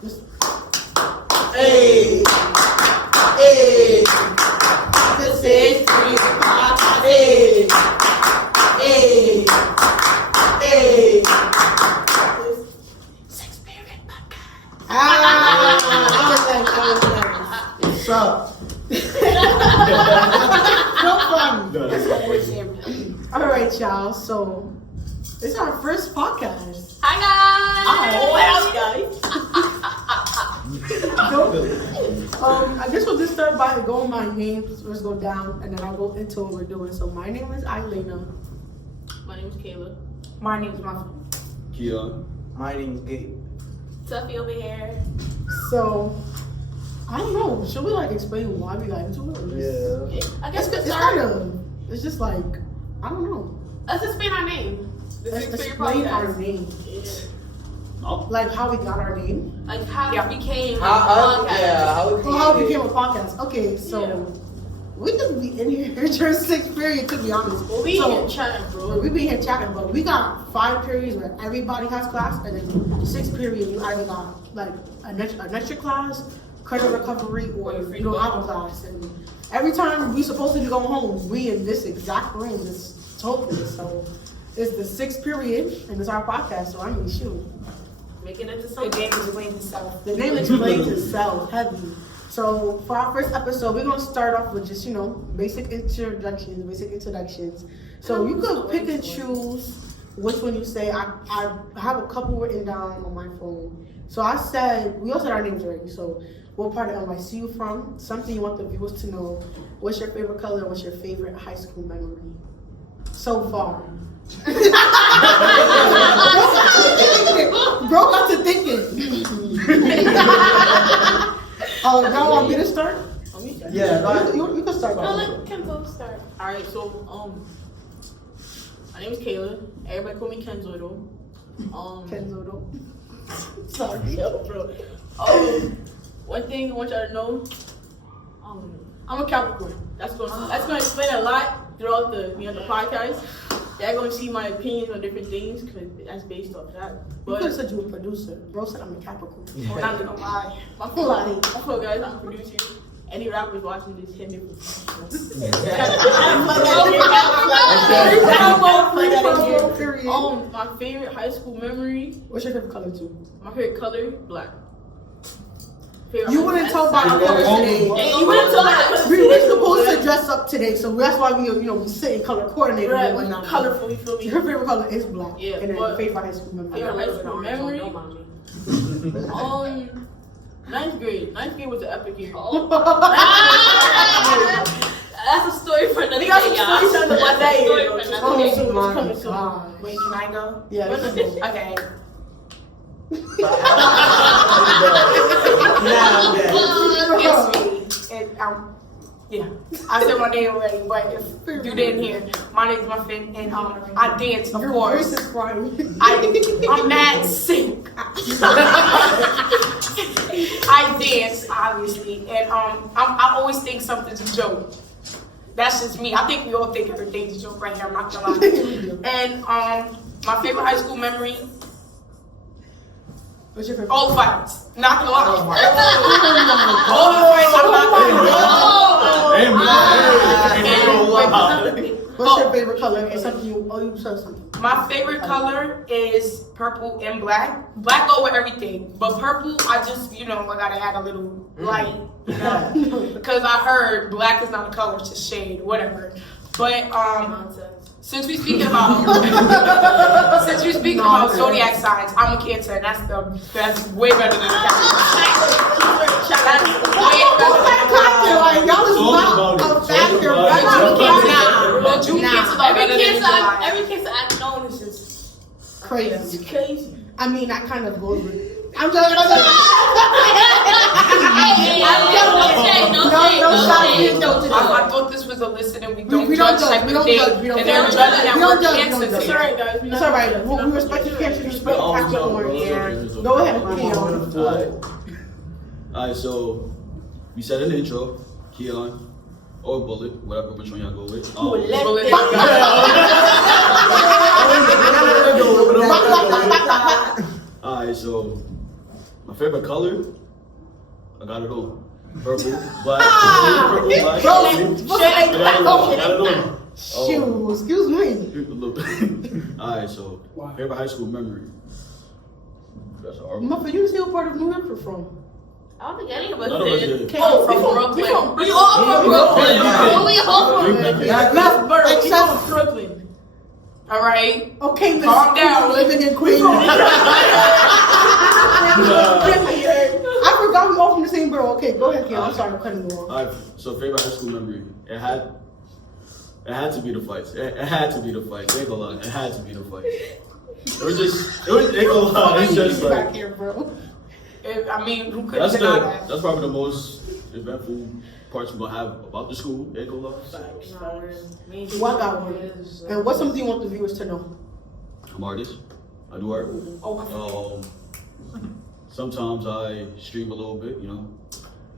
Hey! Hey! The 6 Period Podcast. Hey! Hey! Hey! 6 Period Podcast. What's up? No fun. Alright, y'all. So, it's our first podcast. Hi guys! I guess we'll just start by going my names. Let's go down, and then I'll go into what we're doing. So, my name is Ailena. My name is Kayla. My name is Muffin. Keon. My name is Gabe. Tuffy over here. So, I don't know. Should we explain why we got into it? Yeah. I guess It's kind of. It's just I don't know. let's explain our name. Let's explain our name. Yeah. How we got our name. How it became a How How it became a podcast. Okay, so we just be in here during 6th period, to be honest. Well, we here chatting, bro. We be here chatting, but we got 5 periods where everybody has class, and then 6th period you either got an extra class, credit recovery, or you don't have a class. And every time we supposed to be going home, we in this exact room, this token. So it's the 6th period, and it's our podcast. So I mean, shoot. Make it into The something. name explains itself. The name explains itself, heavy. So for our first episode, we're gonna start off with just basic introductions. So you could pick and choose which one you say. I have a couple written down on my phone. So we all said our names already. So what part of NYC you from? Something you want the viewers to know. What's your favorite color? What's your favorite high school memory so far? Bro got to thinking. Oh, y'all want me to start? Yeah, You can start. No, let Kenzo start. Alright, so my name is Kayla. Everybody call me Kenzo though. Kenzo though. Sorry. Yo, bro. One thing I want y'all to know, I'm a Capricorn. That's gonna explain a lot throughout the podcast. Y'all gonna see my opinions on different things because that's based off that. You could have said you were a producer. Bro said I'm a Capricorn. I'm not gonna lie. My fault, guys. I'm a producer. Any rappers watching this, hit me with my favorite high school memory. What's your favorite color too? My favorite color, black. You wouldn't tell by our colors today. You wouldn't tell by We were supposed to dress up today, so that's why we sit in color coordinated and whatnot. Colorful, you feel me? Your favorite color is black. Yeah, and then favorite high school memory. Favorite high school memory. Ninth grade. Ninth grade was an epic year. That's a story for another day, y'all. What's that year? Wait, can I go? Yeah. Okay. It's me. And, yeah, I said my name already, but if you didn't hear, my name's Muffin, and I dance, of course. I'm mad sick. I dance, obviously, and I always think something's a joke. That's just me. I think we all think everything's a joke right here. I'm not gonna lie. And my favorite high school memory. What's your favorite? All fights. Not gonna lie. What's your favorite color? Or something you said something. My favorite color is purple and black. Black go with everything, but purple, I just, I gotta add a little light, because I heard black is not a color, it's a shade, whatever. But since we speaking about zodiac signs, I'm a Cancer, and that's way better than a Capricorn. That's way better than a Capricorn. Y'all is not a factor. Every Cancer I've known is just Crazy. crazy. I mean, that kind of goes with. I'm joking. I thought this was a listen and we don't judge type of thing. And they're judging that we're Cancer. It's alright, guys. It's alright. We respect your Cancer. We respect Capricorn. Go ahead. Alright, so we said an intro, Keon or Bullet, whatever which one y'all go with. Alright, so my favorite color, I got it all. Purple, black, purple, black. Bro, I got it all. Shoot, excuse me. Look. Alright, so favorite high school memory. That's all. Muffin, you see what part of New York you're from? I don't think any of us None of us did. did. Oh, we from from- Brooklyn. we from- We all from Brooklyn. Yeah. We all from Brooklyn. Yeah, That's Borough. We except- from Brooklyn. All right. Okay, Miss Calm down. Living in Queens. I forgot we all from the same borough. Okay, go ahead, Kim. I'm sorry for cutting you off. Alright, so favorite high school memory. It had to be the fights. It had to be the fights. Ain't gonna lie. It had to be the fights. It was ain't gonna lie. It's just back like here, bro. I mean, who could that's deny that? that's probably the most eventful parts we're gonna have about the school. Ain't gonna lie. Well, I got one. And what's something you want the viewers to know? I'm an artist. I do art. Sometimes I stream a little bit, you know.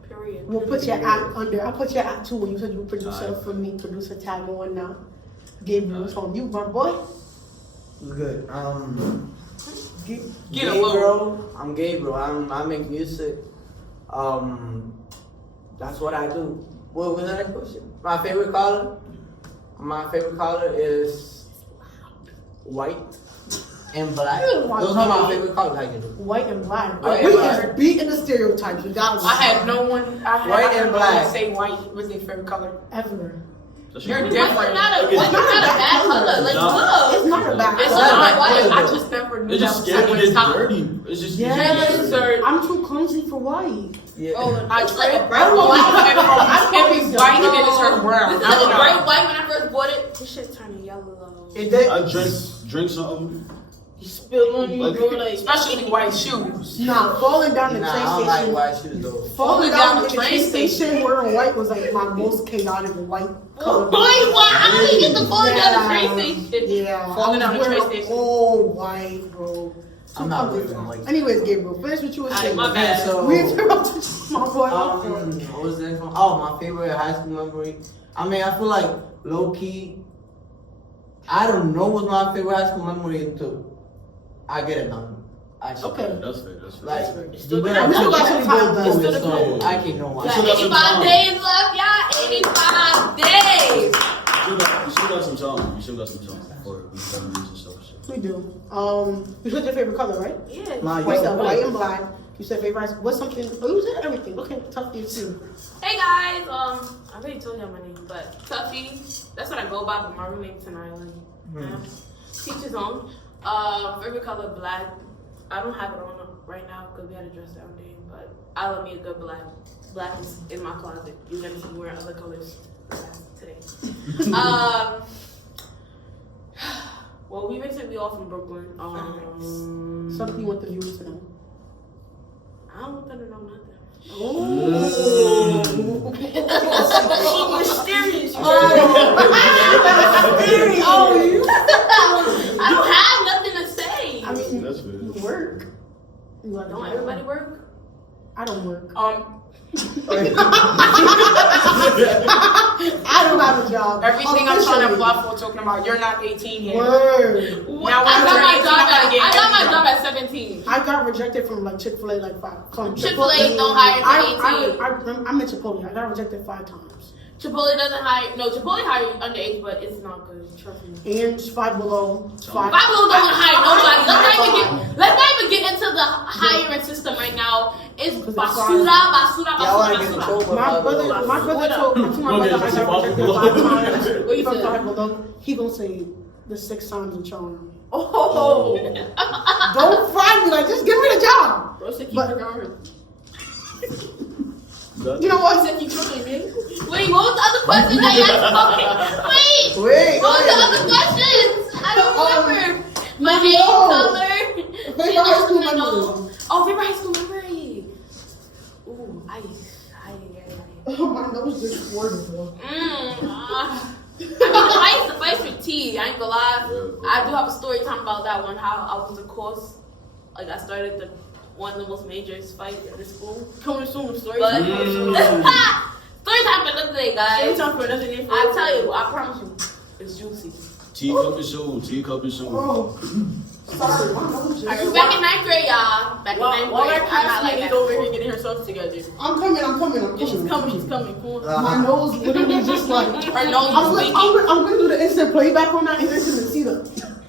Period. We'll put your act under. I'll put your act too when you said you were producer for me, producer tag on now. Gabriel, it's on you, my boy. Good. Get a Gabriel. I'm Gabriel. I make music. That's what I do. What was that question? My favorite color? My favorite color is white and black. Those are my favorite colors I can do. White and black. White We and is black. beating the stereotypes. We got one. I had no one. White and black. Say white was their favorite color. Ever. That's You're your- different. It's not a bad color. Like, No. look. It's not a bad It's color. not. white. I just never knew It's just that was scared to get someone's dirty. color. It's just Yes. Sir. I'm too clumsy for white. Yeah. Oh, I it's like a tried. bright I don't know why white. it was white and then it turned brown. This is I don't like a bright know. white when I first bought it. This shit turning yellow. It did. I drink something. You spill on you, Like- bro. Like, Especially white shoes. Nah, falling down the Nah, train I don't like station. white shoes though. Falling down the train station wearing white was like my most chaotic white color. why? How do you get the falling down the train Yeah. station? Yeah, Falling I down was the train wearing station. all white, bro. I'm not wearing white. Anyways, Gabriel, finish what you were saying. my bad. So, We interrupted my boy. what was the next one? Oh, my favorite high school memory. I mean, I feel like low key. I don't know what's my favorite high school memory until I get it done. Actually. Okay. That's fair. That's fair. Like, still you got- better we still got some time, go though. through it, Still so got- I can't know why. Got still got some 85 time. days left, y'all. 85 days. You still got some time. You still got some time for memories and stuff. So. We do. You said your favorite color, right? Yeah. My White, yellow. white and black. You said favorite. What's something? Oh, you said everything. Okay, tough to you too. Hey guys, I already told y'all my name, but Tuffy, that's what I go by, but my real name's Tanaya. Teacher's on. Favorite color black. I don't have it on right now because we had a dress down day, but I love me a good black. Black is in my closet. You're gonna see me wearing other colors today. Well, we basically all from Brooklyn. Something you want the viewers to know. I don't want them to know nothing. Oh. So mysterious. Oh, you. I don't have nothing to say. I mean, That's fair. you work. You like Don't everybody work? I don't work. I don't have a job. Everything I'm trying to Officially. apply for talking about you're not 18 yet. Word. Now, I got my when job I at get I got my every job at 17. I got rejected from like Chick-fil-A like from Chick-fil-A don't hire till 18. I'm in Chipotle. I got rejected 5 times. Chipotle doesn't hire. No, Chipotle hire underage, but it's not good. Trust me. And Five Below. Five Below doesn't hire nobody. Let's not even get into the hiring system right now. It's basura. Y'all want to get in trouble? My brother told my brother I got rejected 5 times What you from said? Five Below. He gonna say the 6 times a charm. Oh. Don't fry me, like just give me the job. Bro said keep But- it going. You know what? Said keep trucking, man. Wait, what was the other question that you asked? Wait. Wait. What was the other questions? I don't remember. My hair color. Favorite high school memory. Oh, favorite high school memory. Ooh, I. Oh, my nose just squirted, bro. I mean, I used to fight for tea. I ain't gonna lie. I do have a story time about that one. How I was, of course, like I started one of the most majors fight in the school. Coming soon, story time. Story time for another day, guys. Story time for another day. I tell you, I promise you, it's juicy. Teacup is soon. Teacup is soon. Oh. Sorry, my nose Alright, just. Back in 9th grade, y'all. Back in While 9th our grade. I'm not classmate like is that. over here getting herself together. I'm coming. Yeah, she's coming. Come on. My nose literally just like. Her nose I'm was leaking. gonna do the instant playback on that and you're gonna see the.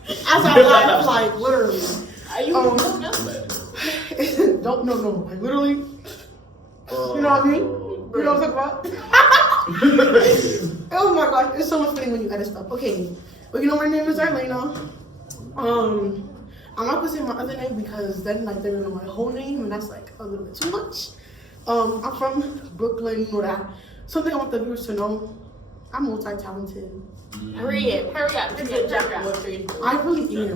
As I laugh, like literally. Are you? Don't no. Like literally. You know what I mean? You know what I'm talking about? Oh my gosh, it's so much funny when you edit stuff. Okay, but you know my name is Arlena. I'm not gonna say my other name because then like they're gonna know my whole name and that's like a little bit too much. I'm from Brooklyn, you know that. Something I want the viewers to know, I'm multi-talented. Hurry up. I really Jack am.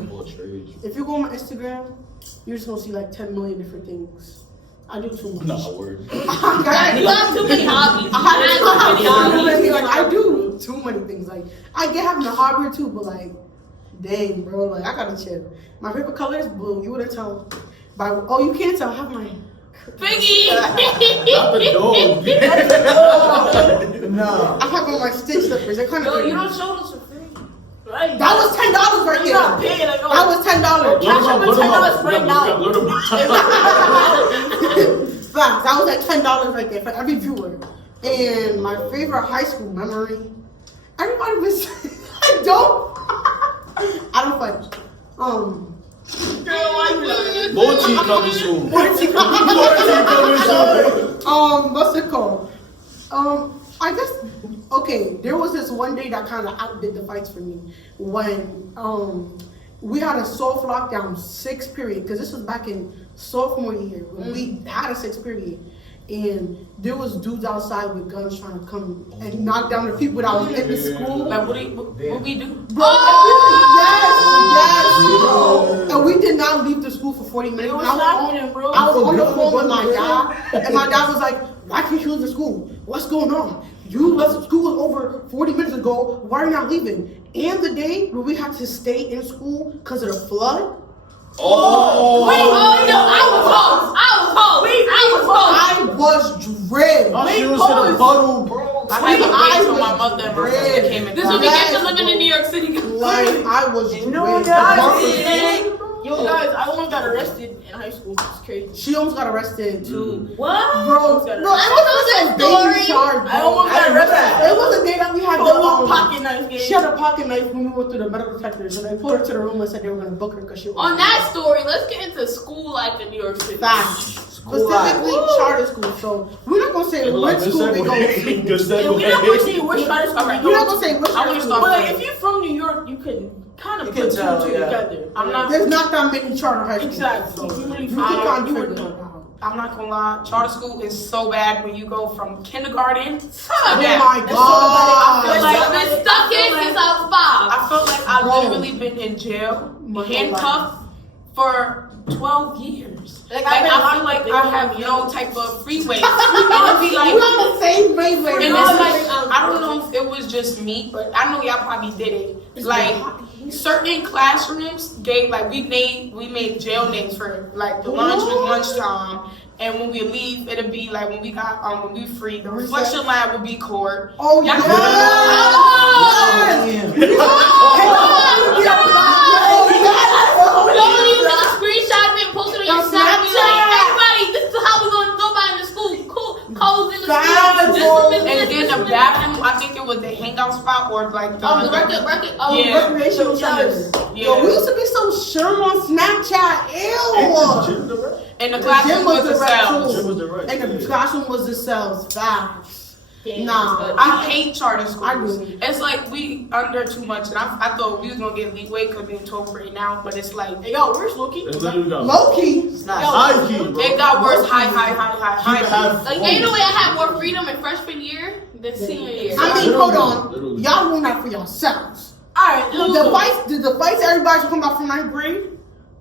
of all trades. If you go on my Instagram, you're just gonna see like 10 million different things. I do too much. Nah, word. You have too many hobbies. I do too many things. Like I get having a hobby or two, but like, dang, bro, like I gotta chill. My favorite color is blue. You wouldn't tell. You can't tell. I have my. Piggy. Not the dog. No. I have on my stitch slippers. They're kind of. Yo, you don't show those for free. Right. That was $10 right You got there. paid. Like, That was $10. Cash up for $10 right now. Facts. That was like $10 right there for every viewer. And my favorite high school memory. Everybody was. I don't fight. More tea coming soon. What's it called? More tea coming soon. What's it called? I guess, okay, there was this one day that kind of outdid the fights for me when, we had a soft lockdown 6th period, because this was back in sophomore year, when we had a 6th period, and there was dudes outside with guns trying to come and knock down the people that was in the school. Like, what we do? Bro, yes, and we did not leave the school for 40 minutes. It was And happening, bro. I was on the phone with my dad, and my dad was like, "Why can't you leave the school? What's going on? You left school over 40 minutes ago. Why are you not leaving?" And the day where we had to stay in school because of the flood, Oh. Wait, oh no, I was I was dread. My shoes to the puddle, bro. I had to I wait till was my mother and my red. sister came in. This is what we get for living in New York City. Like I was dread. Yo, guys, I almost got arrested in high school. It's crazy. She almost got arrested too. What? Bro, got no, it was a story. baby charge. I almost got arrested. It was a day that we had For a little the pocket knife game. She had a pocket knife when we went through the metal detectors, and they pulled her to the room and said they were gonna book her because she was On that story, let's get into school life in New York City. fast. Specifically charter school. So we're not gonna say which school we go to. Good Yeah, segue. we're not gonna say which charter school we We're not go gonna say which I wanna charter start school. But if you're from New York, you can kind of You put can two tell, and two yeah. together. I'm not. There's not that many charter high schools. Exactly. So You really you find can out. kind You of would figure know. it out. I'm not gonna lie. Charter school is so bad when you go from kindergarten to Oh now. my That's so bad. god. Like, I've been stuck in since I was 5. I felt like I've Bro. literally been in jail, My whole handcuffed for 12 years. Like, Like, I've been I feel locked like up, they I don't have have no me. type of freeway. And it'd be like, We're on the same wavelength. and it's like, I don't know if it was just me, but I know y'all probably did it. Like, certain classrooms gave, like, we made jail names for, like, the lunch was lunchtime. And when we leave, it'll be like when we free, the reflection lab would be court. Oh Y'all yes. can- Don't even take a screenshot of it and post it on your On Snap. Be like, Snapchat. everybody, this is how we gonna go by in the school. Cool, codes in the Facts, school. bro. And then the bathroom, I think it was the hangout spot or like the Record. Oh, Yeah. Recreational centers. Yeah. Yo, we used to be so sure on Snapchat. Ew. and the The classroom gym was was the the cells. Gym was the right. And the classroom was the cells. Facts. Yeah. Nah. I hate charter schools. I do. It's like we under too much, and I thought we was gonna get leeway because we're in 12th grade now, but it's like Hey, yo, where's Loki? It's literally got Low key. high key, bro. it got worse. High. Keep it high. Like, ain't no way I had more freedom in freshman year than senior year. I mean, hold on. Literally. Y'all doing that for yourselves. Alright, The fights everybody's talking about from 9th grade,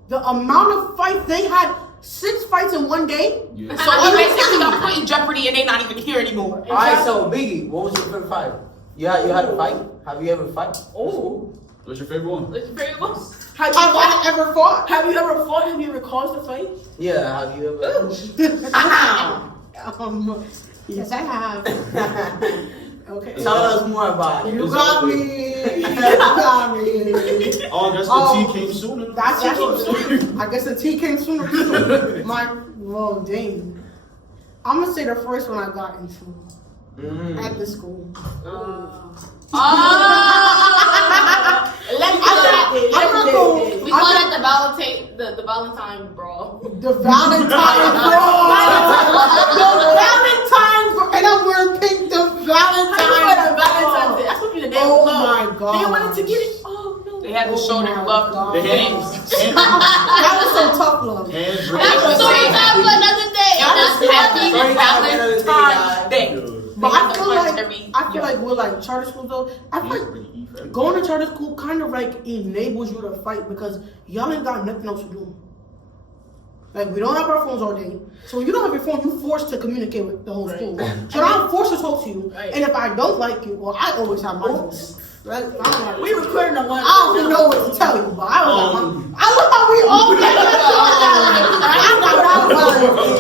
the amount of fights they had, 6 fights in one day. Yeah. So we basically got put in jeopardy, and they not even here anymore. Alright, so Biggie, what was your favorite fight? You had a fight? Have you ever fight? Oh. What's your favorite one? Let's very well. Have you Have fought? I ever fought? Have you ever fought? Have you ever caused a fight? Yeah, have you ever? Yes, I have. Okay. Tell us more about it. You got me. You got me. Oh, that's the Oh, tea came sooner. That's it. I guess the tea came sooner too. Well, dang. I'm gonna say the first one I got into at the school. I'm not going. We call that the Valentine brawl. The Valentine brawl. The Valentine brawl. And I'm wearing pink. The Valentine brawl. That's what the day Oh of love. my God. They wanted to get it. Oh no. They had to show their my love. God. The hands. That was some tough love. Hands. That's story time for another day. That was happy Valentine's Day. But They have I to feel punch like every- with like charter schools though, I feel like going to charter school kind of like enables you to fight because y'all ain't got nothing else to do. Like we don't have our phones all day, so when you don't have your phone, you're forced to communicate with the whole school. So now I'm forced to talk to you, and if I don't like you, well, I always have my phone. Right? We recording the one. I don't even know what to tell you, but I was like, I love how we all get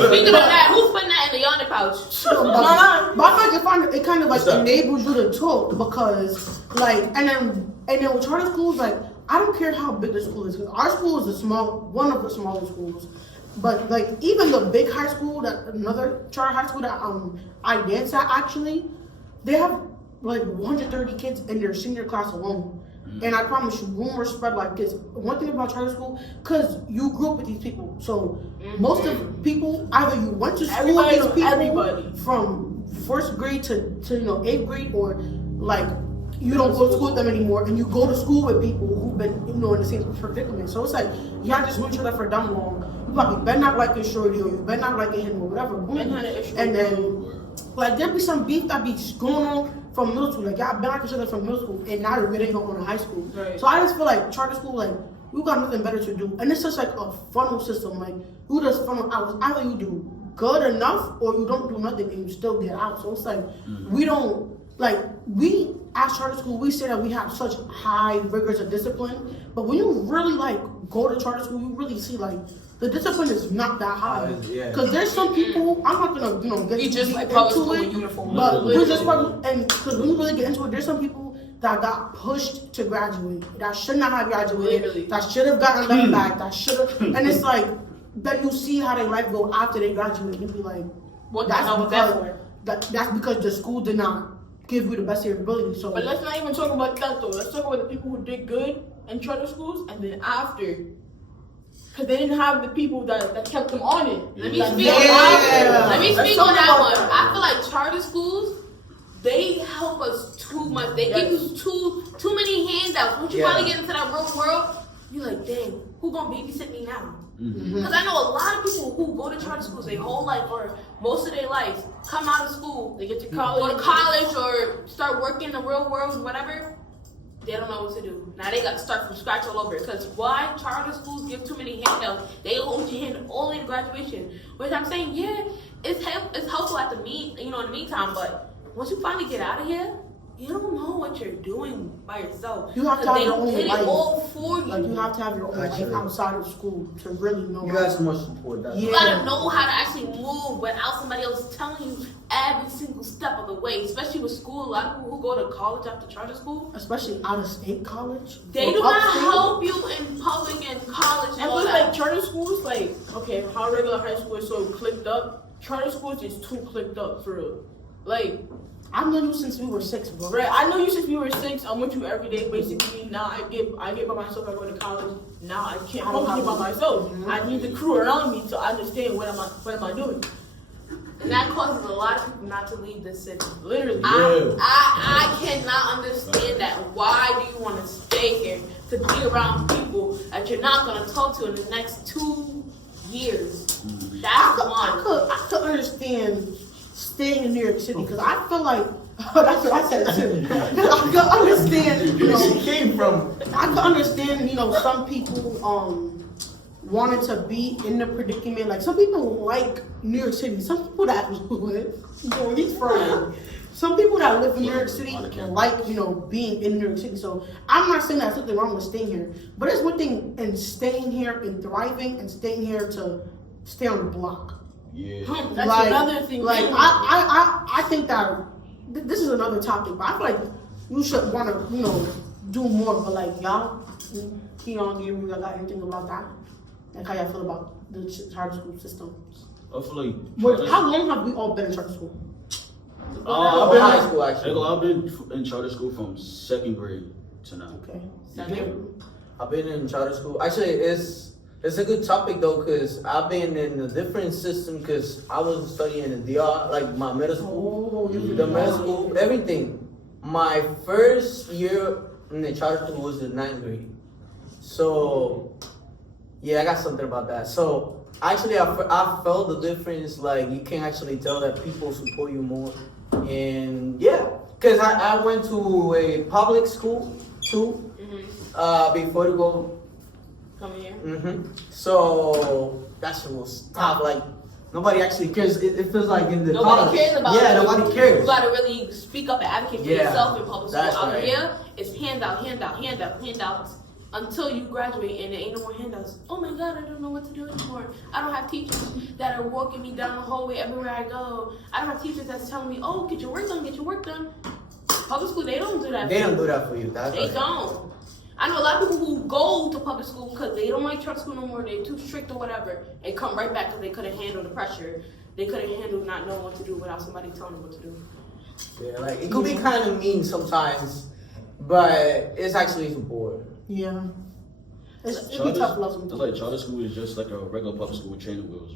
Speaking of that, who's putting that in the yonder pouch? But I find it kind of like enables you to talk because like and then with charter schools like I don't care how big the school is. 'Cause our school is one of the smaller schools, but like even the big high school another charter high school that I dance at actually, they have like 130 kids in their senior class alone. And I promise you, rumors spread like this. One thing about charter school, because you grew up with these people. So most of people, either you went to school with these people from first grade to 8th grade, or like you don't go to school with them anymore, and you go to school with people who've been in the same predicament. So it's like y'all just knew each other for dumb long. You probably better not liking Shorty, or you better not liking him, or whatever. And then like there be some beef that be going on from middle school, like y'all been like each other from middle school, and now you're getting on to high school. Right. So I just feel like charter school, like we got nothing better to do, and it's just like a funnel system. Like who does funnel hours? Either you do good enough, or you don't do nothing and you still get out. So it's like we don't we at charter school we say that we have such high rigors of discipline, but when you really like go to charter school, you really see like the discipline is not that high. Because there's some people, I'm not gonna get You just deep like public into school it, uniform. but we're just probably, and because when you really get into it, there's some people that got pushed to graduate, that should not have graduated, Literally. that should have gotten left back, that should have, and it's like, then you see how their life go after they graduate, and be like, What the hell was that for? that's because the school did not give you the best of your ability. So, But let's not even talk about that though. Let's talk about the people who did good in charter schools, and then after. Because they didn't have the people that kept them on it. Let me speak on that one. I feel like charter schools, they help us too much. They give you too many handouts. Once you finally get into that real world, you're like, dang, who gonna babysit me now? Because I know a lot of people who go to charter schools their whole life or most of their lives, come out of school, They get to go college. to college or start working in the real world, whatever. They don't know what to do. Now they got to start from scratch all over. Because why? Charter schools give too many handouts. They hold your hand all in graduation. Which I'm saying, yeah, it's helpful at the in the meantime. But once you finally get out of here, you don't know what you're doing by yourself. You have to have your own They did life. it all for you. like you have to have your own life outside of school to really know. You got so much support. That Yeah. You gotta know how to actually move without somebody else telling you every single step of the way. Especially with school, a lot of people who go to college after charter school, Especially out of state college. they or do not upstate. help you in public and college and And all plus, that. like charter schools, like okay, how regular high school is so clicked up. Charter schools is too clicked up for real. Like, I've known you since we were 6, bro. right, I know you since we were 6. I'm with you every day, basically. Now I get by myself. I go to college. Now I can't function by myself. I need the crew around me to understand what am I doing. And that causes a lot of people not to leave the city. Literally. I cannot understand that. Why do you want to stay here to be around people that you're not going to talk to in the next 2 years? That's one. I could understand staying in New York City because I feel like that's what I said too. I could understand, she came from. I could understand, some people wanting to be in the predicament. Like some people like New York City. Some people that live, he's from. Some people that live in New York City like, being in New York City. So I'm not saying there's something wrong with staying here, but there's one thing in staying here and thriving and staying here to stay on the block. Yeah. That's another thing. Like I think that this is another topic, but I feel like you should want to, do more. But like y'all, Keon, you got anything about that? Like how y'all feel about the charter school system? I feel like. How long have we all been in charter school? I've been high school actually. I've been in charter school from 2nd grade to now. Okay. I've been in charter school. Actually, it's a good topic though, cause I've been in a different system. Cause I was studying in DR, like my middle school, Oh, the middle school, everything. My first year in the charter school was the 9th grade. So, yeah, I got something about that. So, actually, I felt the difference. Like, you can actually tell that people support you more. And, yeah, because I went to a public school, too, before to go. Come here. So, that shit was tough. Like, nobody actually cares. It feels like in the Nobody college. cares about Yeah, you. nobody cares. You gotta really speak up and advocate for Yeah, yourself in public school. that's Out right. here, it's handouts until you graduate, and there ain't no more handouts. Oh my God, I don't know what to do anymore. I don't have teachers that are walking me down the hallway everywhere I go. I don't have teachers that's telling me, oh, get your work done, get your work done. Public school, they don't do that. They for don't you. do that for you. That's They right. don't. I know a lot of people who go to public school because they don't like charter school no more. They're too strict or whatever, and come right back because they couldn't handle the pressure. They couldn't handle not knowing what to do without somebody telling them what to do. Yeah, like it could be kind of mean sometimes, but it's actually support. Yeah. It'd be Charter- tough love It's like charter school is just like a regular public school with training wheels,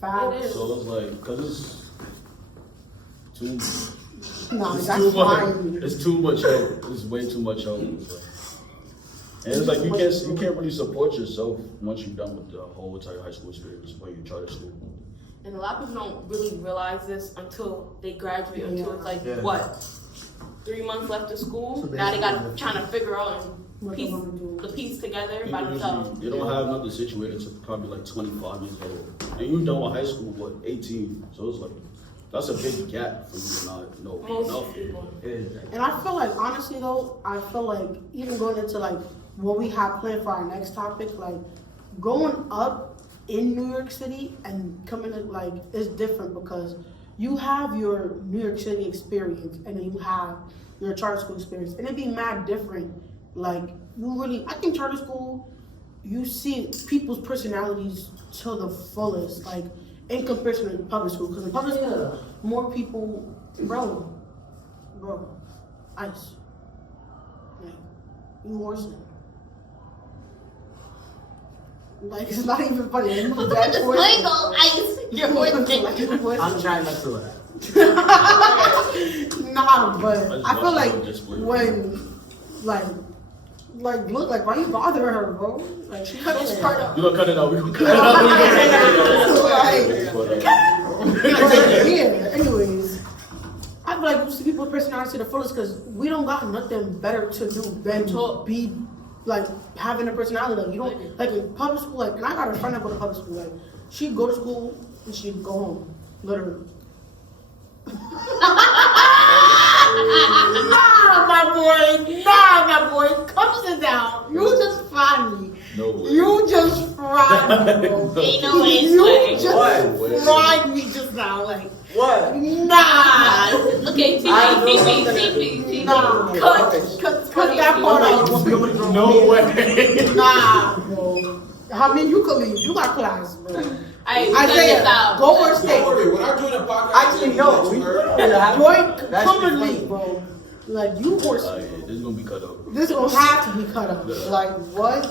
bro. It is. So it's like, cause it's too No, It's that's too much. fine. It's too much help. It's way too much help. And it's like you can't really support yourself once you're done with the whole entire high school experience when you charter school. And a lot of people don't really realize this until they graduate, until it's like, Yeah. what, 3 months left of school? So Now they basically- got trying to figure out What and they piece wanna do. the piece together by People themselves. usually, they don't have nothing situated until probably like 25 years old. And you done with high school, what, 18? So it's like, that's a big gap for you to not know Most enough. people. And I feel like, honestly though, I feel like even going into like what we have planned for our next topic, like growing up in New York City and coming to like is different because you have your New York City experience and then you have your charter school experience, and it'd be mad different. Like you really, I think charter school, you see people's personalities to the fullest, like in comparison to public school. Because in public school, more people, bro, ice, like you worsen. Like it's not even funny. You Look at this Lego ice. You're working. I'm trying not to laugh. Nah, but I just I feel watched like it on display. when, like, look, like, why you bothering her, bro? Like, she cut this part out. We're gonna cut it out. We're gonna cut it out. We're gonna cut it out. Yeah, anyways, I feel like you see people's personality to the fullest because we don't got nothing better to do than to be, like, having a personality. Like, you don't, like, in public school, like, and I got a friend that go to public school, like, she'd go to school and she'd go home, literally. Nah, my boy, come sit down. You just fried me. No way. You just fried me, bro. Ain't no way, You Sway. just What? fried me just now, like, What? nah. Okay, I know something. TV. Nah. Cut that part out. No way. Nah, bro. I mean, you could leave. You got class, bro. Isaiah, Isaiah, go on stage. Don't worry, when I join the podcast, Actually, no. We Boy, That's come and funny. leave, bro. Like, you horse. This is gonna be cut out. This gonna have to be cut up. Like, what?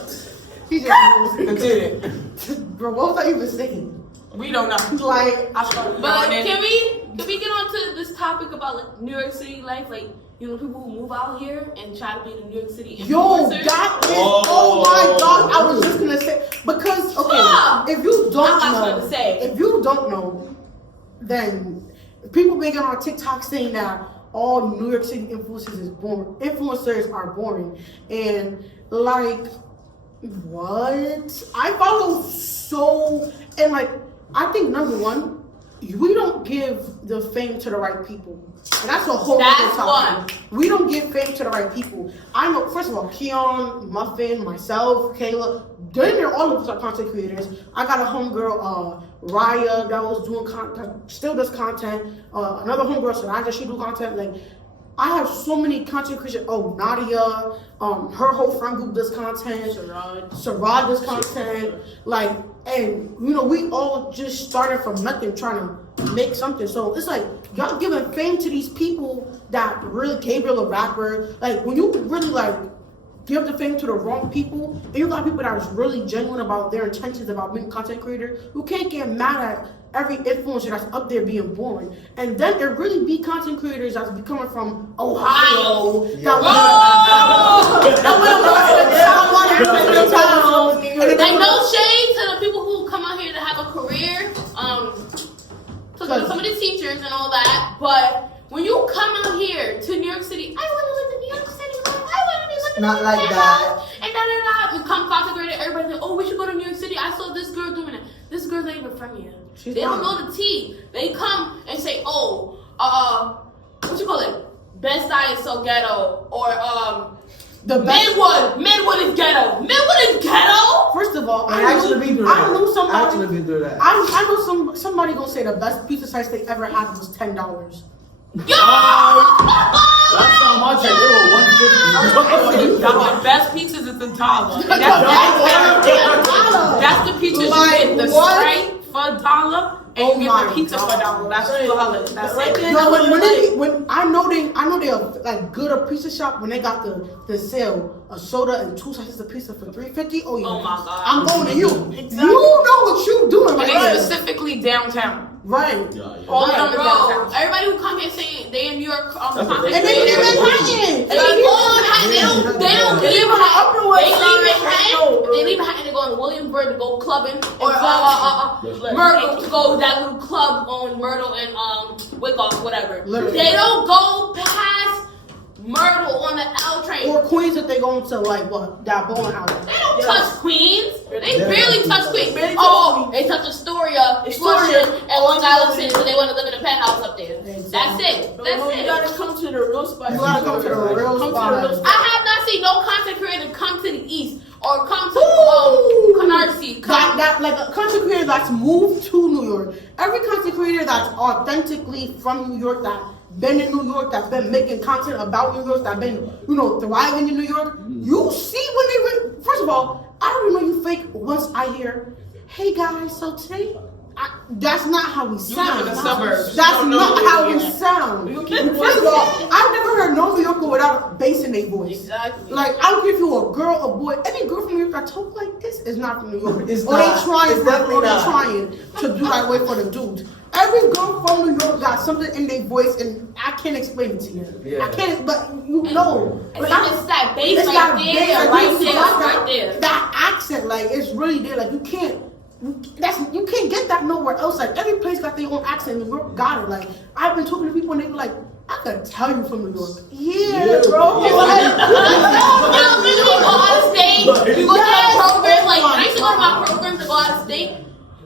He just Continue. bro, what was I even saying? We don't know. Like, I started But going in. can we get on to this topic about like New York City life? Like, you know, people who move out here and try to be the New York City yo, influencers. that is, oh my god, I was just gonna say, because, okay, Stop. if you don't I'm not know, gonna say. if you don't know, then people making on TikTok saying that all New York City influencers are boring, and like, what? I follow and like, I think number one, we don't give the fame to the right people. And that's a whole That's other topic. We don't give fame to the right people. I know, first of all, Keon, Muffin, myself, Kayla, they're all of us are content creators. I got a homegirl, Raya that was doing content, still does content. Another homegirl, Saraja, she do content. Like, I have so many content creators. Oh, Nadia, her whole friend group does content. Sarad does content. Like, and you know, we all just started from nothing, trying to make something. So it's like y'all giving fame to these people that really Gabriel a rapper. Like, when you really like give the fame to the wrong people, and you got people that is really genuine about their intentions about being a content creator, you can't get mad at every influencer that's up there being born. And then there really be content creators that's be coming from Ohio. Like, no shade to the people who come out here to have a career. To some of the teachers and all that. But when you come out here to New York City, I want to live in New York City. I want to be living Not in like that that. house. And da. You come content creator, everybody's like, oh, we should go to New York City. I saw this girl doing it. This girl's not even from here. She's They don't not. know the tea. They come and say, oh, what you call it? Best Diet So Ghetto, or The best. Midwood is ghetto. Midwood is ghetto. First of all, I actually been through I that. knew somebody. I actually been through that. I know somebody gonna say the best pizza slice they ever had was $10. Yo! Last time I checked, they were $150. The best pizzas is in Tala. And $1. that's the pizzas Like, you get. The what? Sprite for $1, and Oh you get my the pizza for $1. That's $2. That's it. No, when I know they are like good at pizza shop when they got the sale a soda and 2 slices of pizza for $3.50. Oh yeah, Oh my God. I'm going to you. You know what you doing And right they there. specifically downtown. Right. All of them is Bro, downtown. everybody who come here saying they in New York That's content what And they live in creators. Manhattan. They all in Manhattan. They don't They leave live on the Manhattan. Upper West They Side. leave Manhattan. They leave Manhattan to go to Williamsburg to go clubbing, or Myrtle to go to that little club on Myrtle and Wyckoff, whatever. Literally. They don't go past Myrtle on the L train. Or Queens if they going to like what that bowling alley. They don't touch Queens. They Yeah. barely touch Queens. Barely touch Oh, they touch Astoria, Astoria. Flushing, and Long Island City, so they want to live in a penthouse up there. That's it. That's You it. gotta come to the real spot. You gotta come to the real Come to spot. the real I have not seen no content creator come to the east or come to Canarsie. That like a content creator that's moved to New York. Every content creator that's authentically from New York, that been in New York, that's been making content about New York, that been thriving in New York. You see when they first of all, I don't even know you fake once I hear, "Hey guys, so today." That's not how we sound. live in the suburbs. You That's don't know not who how we we are. sound. You keep it First of all, I've never heard no New Yorker without a bass in their voice. Exactly. Like, I don't care if you're a girl or boy. Any girl from New York that talk like this is not from New York. It's or not. they trying, It's definitely or they not. trying to do that way for the dudes. Every girl from New York got something in their voice, and I can't explain it to you. Yeah. I can't, but you know. It's, Like, I- it's that bass it's right that there, bass, right you there, got right there. That accent, like, it's really there. Like, you can't get that nowhere else. Like, every place got their own accent. New York got it. Like, I've been talking to people and they be like, I could tell you from New York. Yeah, bro. You know, when you go out of state, you go to that program, like, when I used to go to my program to go out of state,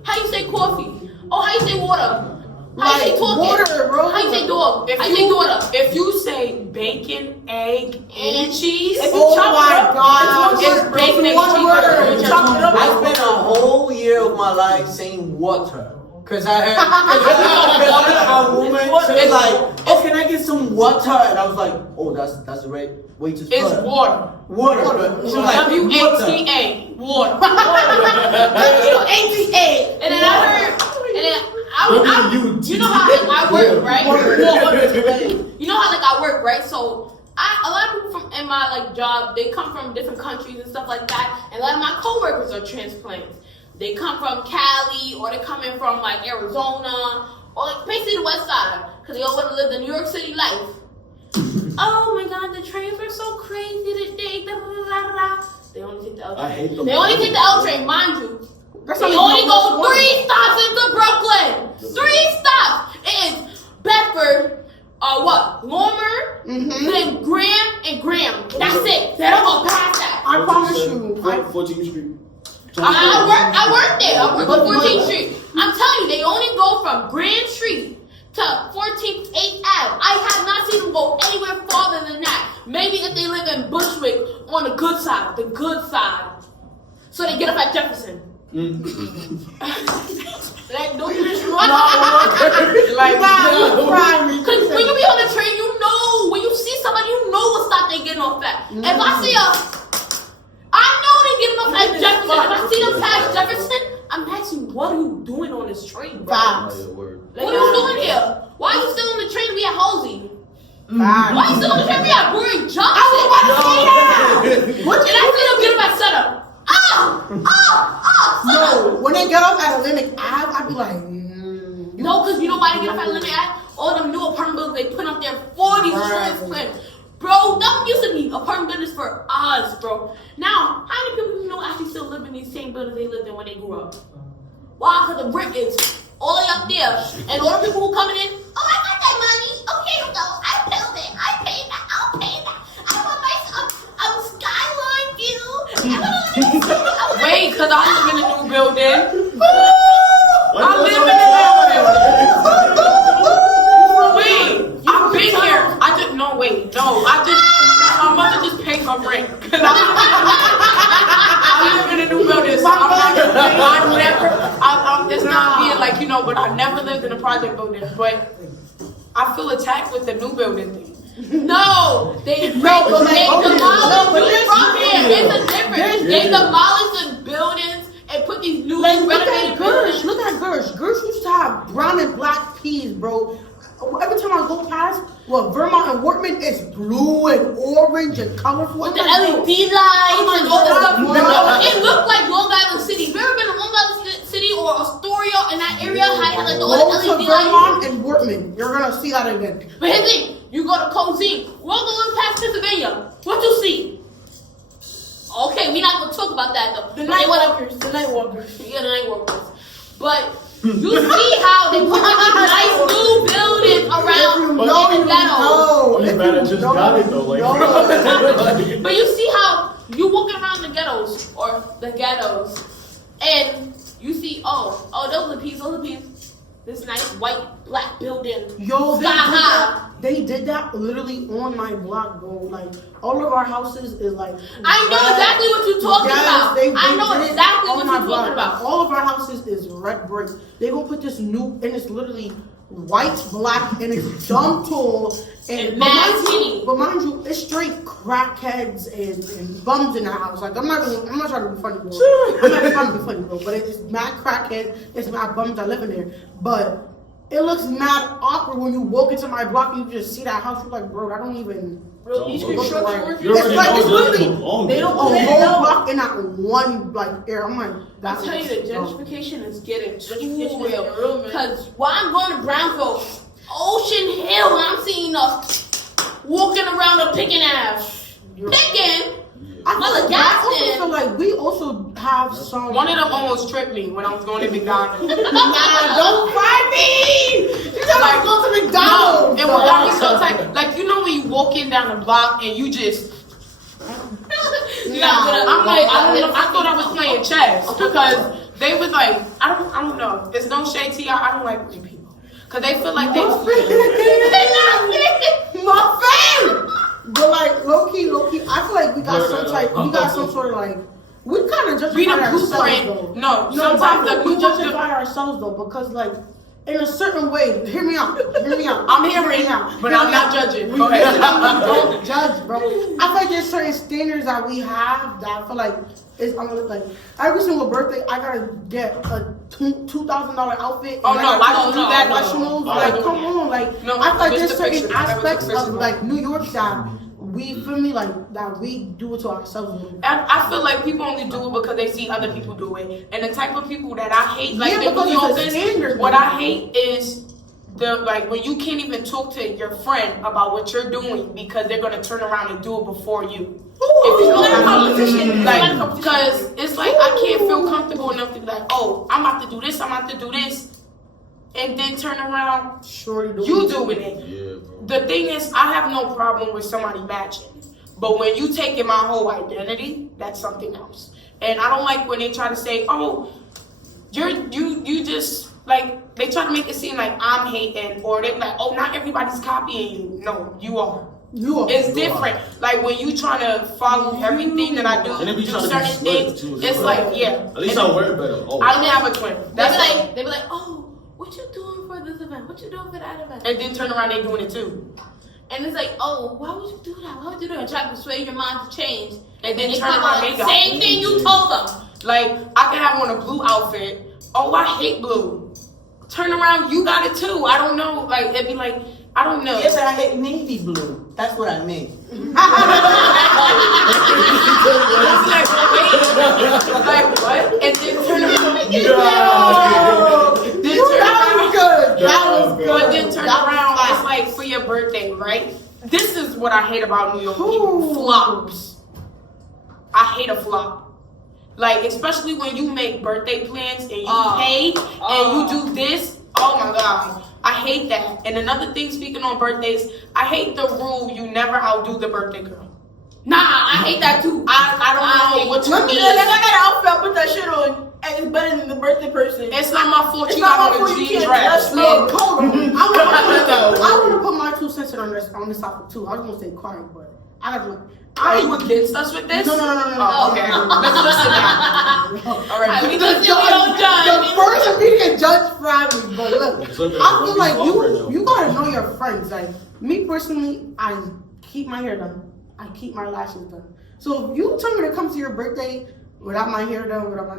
how you say coffee? Oh, how you say water? How you say Like, talking? water, bro. How you say dog? How you say daughter? If you say bacon, egg, and cheese, If you Oh chop my it up, God. it's it's one bacon, word. egg, one cheese, word. butter. Chop it up. I spent a whole year of my life saying water. Cause I heard a woman say like, oh, can I get some water? And I was like, oh, that's the right way to spell It's it. water. Water. But she was like, W-A-T-A. Water. ATA. And then I heard, and then you know how like, I work, right? You know how like I work, right? So a lot of people from in my like job, they come from different countries and stuff like that. And a lot of my coworkers are transplants. They come from Cali, or they're coming from like Arizona, or like basically the West Side, because they all want to live the New York City life. Oh my God, the trains are so crazy today. Da, da, da, da, da. They only take the L train. I hate them. They only take the L train, mind you. That's They not only even go one. 3 stops into Brooklyn. 3 stops. It's Bedford, Lorimer, then Graham and Graham. That's it. They don't go past that. I promise you. 14th Street. I work there. I work on 14th Street. I'm telling you, they only go from Grand Street to 14th 8th Ave. I have not seen them go anywhere farther than that. Maybe if they live in Bushwick on the good side, So they get up at Jefferson. Like, don't do this wrong. Like, Because when you be on the train, you know. When you see somebody, you know what stop they getting off at. If I see I know they getting off at Jefferson. If I see them past Jefferson, I'm asking, what are you doing on this train, bro? Facts. Oh, yeah, word. What are you doing here? Why are you still on the train? We at Halsey. Facts. Why are you still on the train? We at Brewery Junction. What Did I see them get up at setup? No, when they get off at Atlantic Ave, I be like, No, because you know why they get up at Limit at? All them new apartment buildings they put up there for these insurance plans. Bro, that used to be apartment buildings for us, bro. Now, how many people you know actually still live in these same buildings they lived in when they grew up? Why? Because the rent is all the way up there. And all the people who coming in, oh, I got that money. Okay, so I built it. I paid that. I'll pay that. I want my skyline view. I want to live in wait, because I live in a new building. What? I live in a new building. Wait, I've been here. My mother just paid her rent. I live in a new building, so I'm just not being like, but I never lived in a project building. But I feel attacked with the new building thing. No, they but demolished. there's- It's a difference. They demolished the buildings and put these new Like, look renovated at buildings. Gersh. Look at Gersh. Gersh used to have brown and black peas, bro. Every time I go past, Vermont and Workman, it's blue and orange and colorful. With the I'm like, LED lights Oh and my all that stuff. God, Bro, no. it looked like Long Island City. Have you ever been to Long Island City or Astoria in that area? How you have like all Go the to LED lights? Vermont and Workman. You're gonna see that again. But here's the thing. You go to Cozine. Walk along past Pennsylvania. What you see? Okay, we're not gonna talk about that though. The But they night wanna- walkers. The night walkers. Yeah, the night workers. But you see how they put up these nice new buildings around the ghetto. Only man that just got it though, like. But you see how you walking around the ghettos or the ghettos, and you see, oh, those are peas. This nice white black building. Yo, Sky high. they did that literally on my block, bro. Like, all of our houses is like. I know exactly what you're talking about. I know did it exactly on what my you're talking block. about. All of our houses is red brick. They gonna put this new, and it's literally white, black, and it's dumb tall. And but mad mind skinny. you, but mind you, it's straight crackheads and bums in the house. Like, I'm not trying to be funny, bro. I'm not trying to be funny, bro. But it's mad crackhead, it's mad bums that live in there. But it looks mad awkward when you walk into my block and you just see that house. You're like, bro, I don't even. Bro, these Don't construction look workers. You already It's like know it's those literally people own they it. don't- a They whole know. block in that one area. I'm like, I that tell you, the looks dumb. gentrification is getting too Gentrification is real. getting real, man. Because while I'm going to Brownsville, Ocean Hill, and I'm seeing us walking around the Picking Ave. Picking? I Well, feel the like, gas I also in. feel like we also have some. One of them almost tripped me when I was going to McDonald's. Nah, don't fight me. You tell Like, me to go to No, McDonald's. it was got me so tight. Like, when you walk in down the block and you just. I'm like, I thought I was playing chess because they was like, I don't know. There's no shade to y'all. I don't like white people because they feel like they. My fan. But like low key, I feel like we got some sort of like. We kind of justify Read a ourselves blueprint. though. No, sometimes the we blueprint. justify ourselves though because like in a certain way. Hear me out. I'm hearing, but I'm not judging. Go ahead. Don't judge, bro. I feel like there's certain standards that we have that I feel like is I'm gonna like every single birthday I gotta get a $2,000 outfit. Oh, and no, I don't do that, no. Professionals, I like don't do come on, like No, I feel like just there's the certain picture. That was the aspects of picture. like New York that we feel me like that we do it to ourselves. I feel like people only do it because they see other people do it. And the type of people that I hate, like Yeah, in because New it's a Yorkers, standard, what man. I hate is when you can't even talk to your friend about what you're doing because they're gonna turn around and do it before you. If you know what I mean. Like, because it's like I can't feel comfortable enough to be like, oh, I'm about to do this, and then turn around, Shorty, you doing it. Yeah, bro. The thing is, I have no problem with somebody matching. But when you taking my whole identity, that's something else. And I don't like when they try to say, oh, you just, they try to make it seem like I'm hating, or they be like, oh, not everybody's copying you. No, you are. You are. It's different. Like when you trying to follow everything that I do, And they be do trying to be certain slick, things. too, as It's well. like, yeah. At least And I wear it better. Oh. I don't have a twin. That's like, They be like, oh, what you doing for this event? What you doing for that event? and then turn around, they doing it too. And it's like, oh, why would you do that? Why would you do that? And try to persuade your mom to change. And then they turn come around, out they the got same thing you told them. Like, I can have on a blue outfit. Oh, I hate blue. Turn around, you got it too. I don't know. Like, it'd be like, I don't know. Yes, I hate navy blue. That's what I mean. Like, what? And then turn around. Yeah. Then turn around. Good. That was good. But then turn That was around, fine. it's like for your birthday, right? This is what I hate about New York Ooh. people. Flops. I hate a flop. Like, especially when you make birthday plans and you pay and you do this. Oh my God. I hate that. And another thing, speaking on birthdays, I hate the rule you never outdo the birthday girl. Nah, I hate that too. I don't know what you Let me mean. if I got an outfit, I put that shit on, and it's better than the birthday person. It's not my fault It's you not got my on a fault you jean can't dress. dress Look, hold on. I No. want to put my 2 cents on this topic too. I was gonna say quiet, but I got to. Are you against us with this? No. Oh, okay. Let's listen now. All right. We just do your The judge. first immediate judge Friday, but look, So I feel like right you gotta know your friends. Like me personally, I keep my hair done. I keep my lashes done. So if you tell me to come to your birthday without my hair done, without my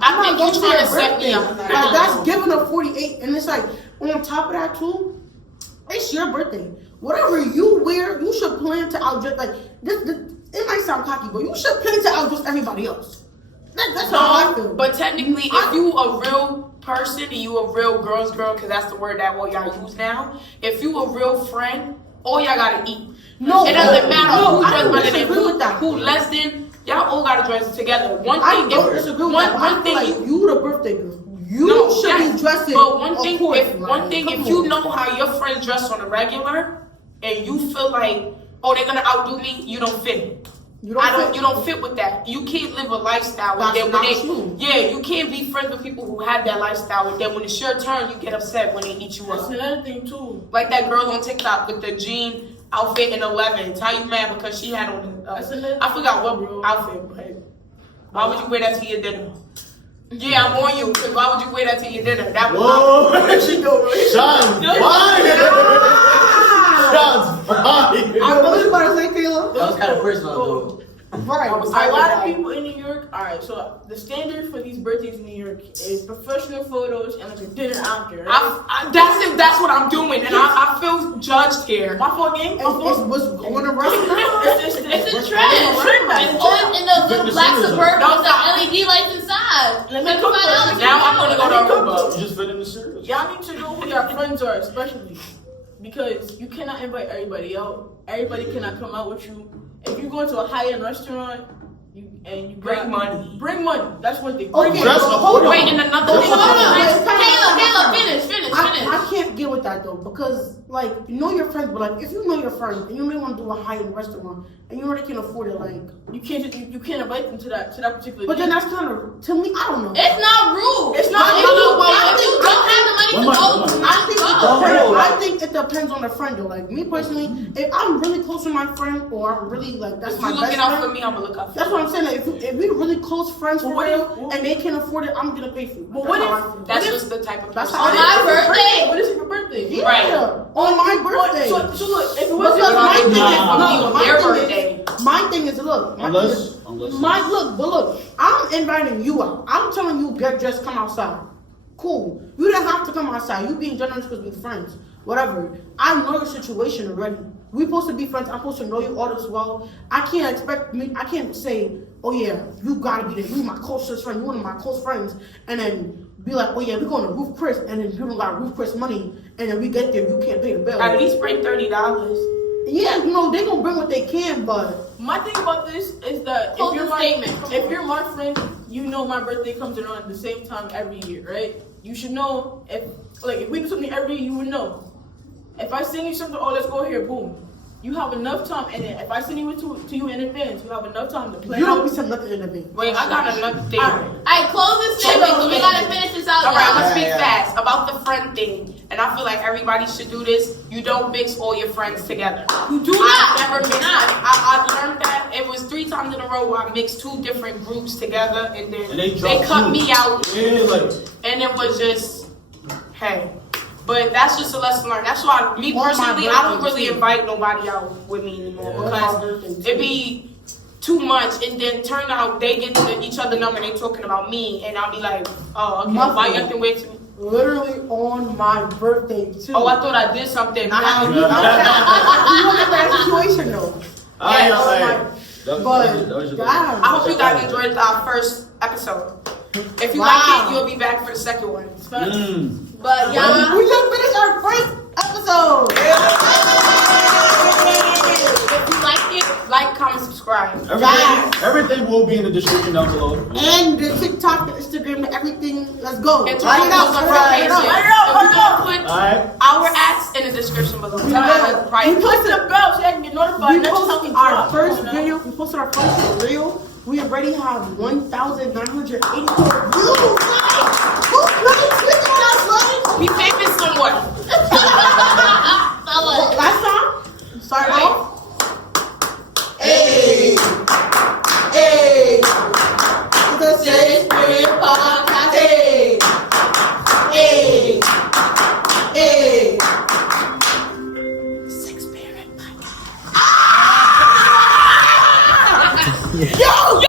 I think going you're trying your to set me birthday. up. Like that's giving a 48, and it's like on top of that too, it's your birthday. Whatever you wear, you should plan to outdress. Like this, it might sound cocky, but you should plan to outdress everybody else. That's how I feel. But technically, if you a real person and you a real girl's girl, because that's the word that all y'all use now. If you a real friend, all y'all gotta eat. No, It doesn't matter no, who I dress don't better than disagree with that. who less than. Y'all all gotta dress together. One I thing, don't if disagree with one that. I one feel thing like you. you the birthday girl. You No, should yes, be dressing. But one thing, accordingly. if you know how your friends dress on a regular, and you feel like, oh, they're gonna outdo me, you don't fit. You don't fit. You don't fit with that. You can't live a lifestyle. That's and then not when they, true. yeah, you can't be friends with people who have that lifestyle. And then when it's your turn, you get upset when they eat you That's up. another thing too. Like that girl on TikTok with the jean outfit in 11. How you mad because she had on That's another I forgot what outfit, but why would you wear that to your dinner? Yeah, I'm on you. Because why would you wear that to your dinner? That was Whoa! she go. Shots fired! Shots fired! I was about to say, Kayla. That was kind of personal though. Right. I was A lot of like, people in New York. All right, so the standard for these birthdays in New York is professional photos and like a dinner after. Right? that's what I'm doing, and I feel judged here. My fault game. My It's fault. what's going around now. It's It's a trend. It's always in the little black Suburban with the LED lights inside. Let me cook $75. those. Now I'm gonna go to Aruba. You just fit in the shirt. Y'all need to know who your friends are, especially because you cannot invite everybody out. Everybody cannot come out with you. If you go to a high-end restaurant, you Bring money. Bring money. That's one thing. Okay, Bring Dress money. up. Wait, and another thing. Kayla, finish. I can't get with that though because like you know your friends, but like if you know your friends and you may want to do a high-end restaurant and you already can afford it, like You can't invite them to that particular. but then dinner. that's kind of to me. I don't know. It's not rude. It's not If rude, you but don't have the money to go, do I think, not go. I think it depends on the friend though. Like me personally, if I'm really close to my friend or I'm really like that's If my you best looking out friend. for me, I'm gonna look out for That's you. what I'm saying. Like, if we're really close friends for But what real if- and they can afford it, I'm gonna pay for it. But That's what how if- I feel. That's just the type of That's person. how On it my is. birthday? What is it for birthday? Yeah, Right. on my birthday. So look, if it Because was my thing is, Nah. no, Their my thing birthday. is, my thing is, look, my thing is- Unless but look, I'm inviting you out. I'm telling you, get dressed, come outside. Cool. You didn't have to come outside. You being generous because we're friends. Whatever. I know your situation already. We supposed to be friends. I'm supposed to know you all this well. I can't say, oh yeah, you gotta be there. You my closest friend. You one of my close friends. And then be like, oh yeah, we're going to Roof Chris. And then you don't got Roof Chris money. And then we get there, you can't pay the bill. At least bring $30. Yeah, you know, they gonna bring what they can, but My thing about this is that Closing statement. if you're my friend, you know my birthday comes around the same time every year, right? You should know if we do something every year, you would know. If I send you something, oh let's go here, boom. you have enough time, and then if I send you to you in advance, you have enough time to plan. You don't be saying nothing in the bed. Wait, I got another thing. Alright, close this statement because we gotta finish this out. All right, I'm y'all. gonna speak fast about the friend thing, and I feel like everybody should do this. You don't mix all your friends together. You do I not. never mixed. I learned that it was 3 times in a row where I mixed 2 different groups together, and then And they they dropped cut you. me out, Yeah, like, and it was just, hey. But that's just a lesson learned. That's why, me On my personally, I don't birthday, really too. invite nobody out with me anymore Yeah. On my because birthday, it too. be too much, and then turn out they get to each other number and they talking about me, and I'll be like, oh, okay, Nothing. why you acting weird to me? Literally on my birthday too. Oh, I thought I did something. I You haven't. look at that situation though. alright, Yeah, alright. That But was just God, I hope you guys enjoyed our first episode. If you Wow. like it, you'll be back for the second one. But y'all, we just finished our first episode. If you like it, like, comment, subscribe. Everything will be in the description down below. And the TikTok, the Instagram, the everything. Let's go. And turn Write on it out. notifications. Write it And out. we're gonna put Alright. our ads in the description below. We will. Right. Push the bell so I can get notified. We That's just how we posted our drop. first You know? video. We posted our first reel. We already have 1,984 views. Who's really clicking that button? Be famous somewhat. Last time, start off. Hey, hey, the Safe Spirit Podcast. Hey, hey, hey. Six Spirit Podcast. Yo.